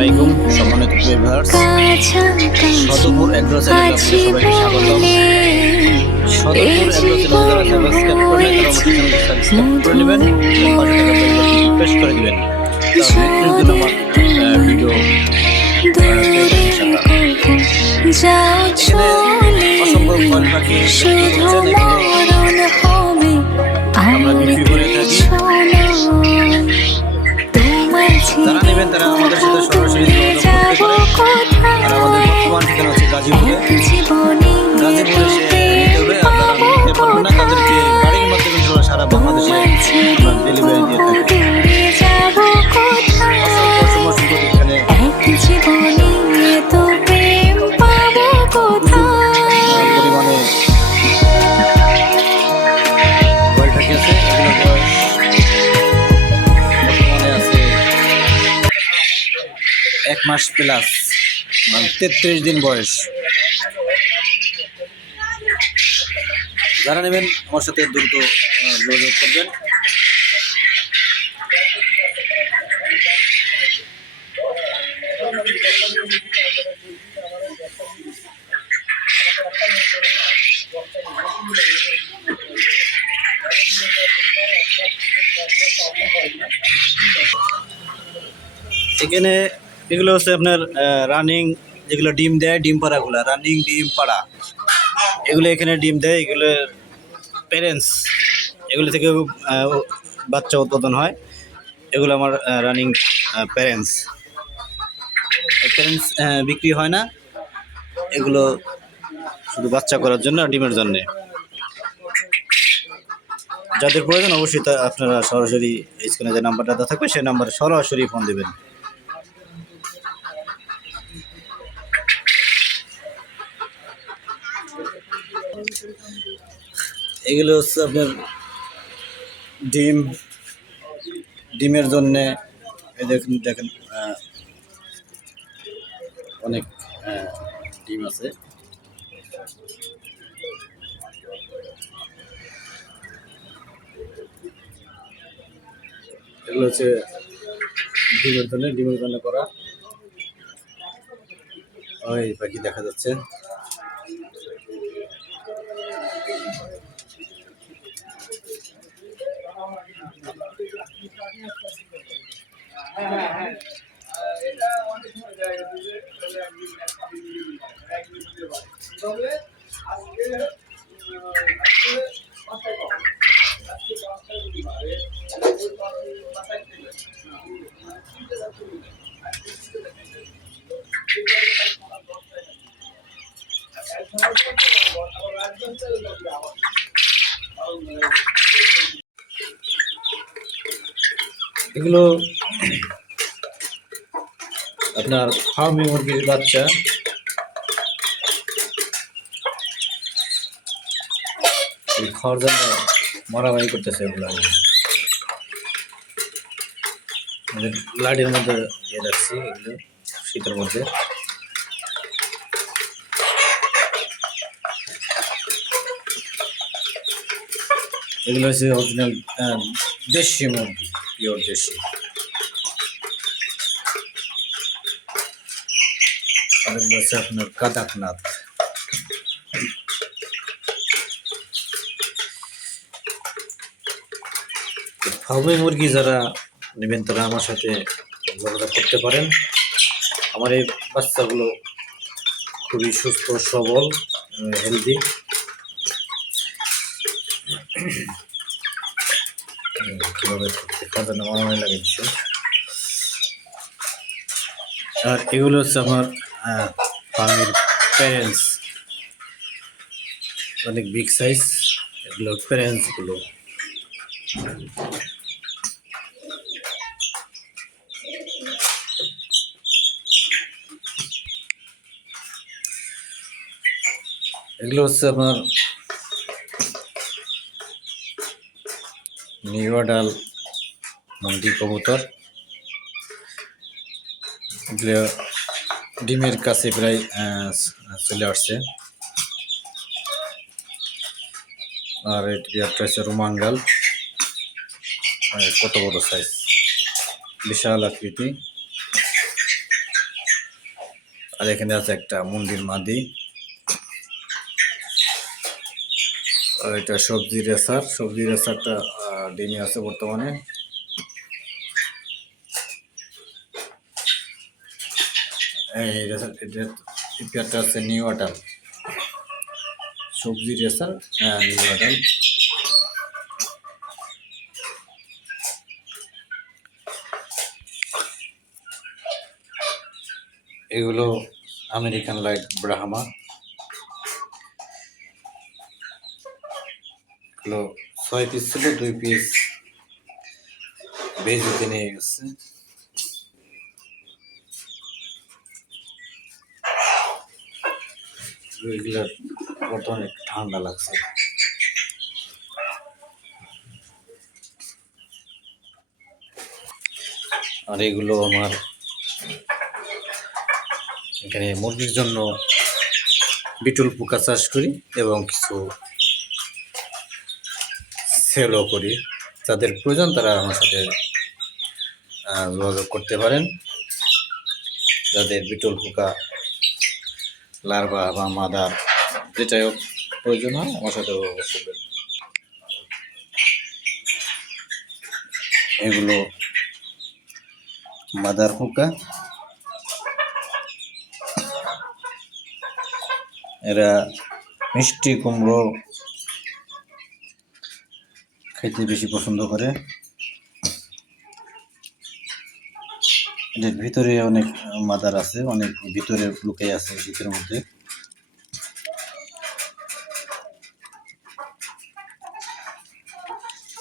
আলাইকুম সম্মানিত viewers, Sadarpur agro চ্যানেলে আপনাদের সবাইকে স্বাগতম। সদরপুর এগ্রো চ্যানেল যারা সাবস্ক্রাইব করে নাই তারা অবশ্যই চ্যানেলটি সাবস্ক্রাইব করে নেবেন এবং পাশে থাকা বেল বাটনটি প্রেস করে দিবেন। তাহলে নিত্য নতুন আমার ভিডিও পেয়ে ইনশাআল্লাহ। এখানে অসংখ্য ফল পাখি দেখছেন, এগুলো আমরা বিক্রি করে থাকি। যারা নেবেন তারা আমাদের সাথে সরাসরি যোগাযোগ করতে পারেন। আর আমাদের বর্তমান ঠিকানা হচ্ছে গাজীপুরে এসে নিতে হবে। আর যারা নিতে পারবেন না তাদেরকে গাড়ির মাধ্যমে সারা বাংলাদেশে আমরা ডেলিভারি দিয়ে থাকি। অসংখ্য এখানে পরিমাণে বয়স আছে, এগুলো বয়স বর্তমানে আছে 1 মাস প্লাস, মানে 33 দিন বয়স। যারা নেবেন আমার সাথে দ্রুত যোগাযোগ করবেন। এখানে এগুলো হচ্ছে আপনার রানিং, যেগুলো ডিম দেয়, ডিম পাড়াগুলো রানিং ডিম পাড়া, এগুলো এখানে ডিম দেয়। এগুলো প্যারেন্টস, এগুলো থেকে বাচ্চা উৎপাদন হয়। এগুলো আমার রানিং প্যারেন্টস বিক্রি হয় না, এগুলো শুধু বাচ্চা করার জন্য আর ডিমের জন্যে। যাদের প্রয়োজন অবশ্যই তা আপনারা সরাসরি স্ক্রিনে যে নাম্বারটা দেওয়া থাকবে সেই নাম্বারে সরাসরি ফোন দেবেন। এগুলো হচ্ছে আপনার ডিমের জন্যে। দেখেন অনেক ডিম আছে। এগুলো হচ্ছে ডিমের জন্য করা। ওই পাখি দেখা যাচ্ছে। এগুলো আপনার ফার্মি মুরগির বাচ্চা। খাওয়ার জন্য মারামারি করতেছে। এগুলো লাঠির মধ্যে দিয়ে রাখছি, এগুলো শীতের মধ্যে। এগুলো হচ্ছে অরিজিনাল দেশি মুরগি, পিওর দেশি। আর এগুলো হচ্ছে আপনার কাদাকনাথ। ফার্মি মুরগি যারা নেবেন তারা আমার সাথে যোগাযোগ করতে পারেন। আমার এই বাচ্চাগুলো খুবই সুস্থ সবল, হেলদি। লাগিয়েছে। আর এগুলো হচ্ছে আমার ফার্মের প্যারেন্টস, অনেক বিগ সাইজ। এগুলো প্যারেন্টসগুলো। এগুলো হচ্ছে আপনার নিউ অ্যাডাল মন্ডি কবুতর। এগুলো ডিমের কাছে প্রায় চলে আসছে। আর এটি একটা হচ্ছে রোমাঙ্গাল, কত বড় সাইজ, বিশাল আকৃতি। আর এখানে আছে একটা মন্দির মাদি। আর এটা সবজি রেসারটা ডিমে আছে বর্তমানে। এই রেসার এই পেয়ারটা আছে নিউ আটাল, সবজি রেসার নিউ আটাল। এগুলো আমেরিকান লাইট ব্রাহ্মা। এগুলো 6 পিস ছিল, 2 পিস ভেজিতে নিয়ে গেছে। এগুলো বর্তমানে একটু ঠান্ডা লাগছে। আর এগুলো আমার এখানে মুরগির জন্য বিটল পোকা চাষ করি এবং কিছু সেলও করি। যাদের প্রয়োজন তারা আমার সাথে যোগাযোগ করতে পারেন। যাদের বিটল পোকা, লার্ভা বা মাদার যেটাই হোক প্রয়োজন হয় আমার সাথে যোগাযোগ করবেন। এগুলো মাদার পোকা, এরা মিষ্টি কুমড়ো খেতে বেশি পছন্দ করে। এদের ভিতরে অনেক মাদার আছে, অনেক ভিতরে লুকিয়ে আছে শীতের মধ্যে।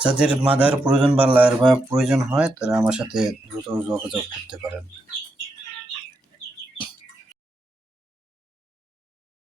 যাদের মাদার প্রয়োজন বা লার্ভা প্রয়োজন হয় তারা আমার সাথে দ্রুত যোগাযোগ করতে পারেন।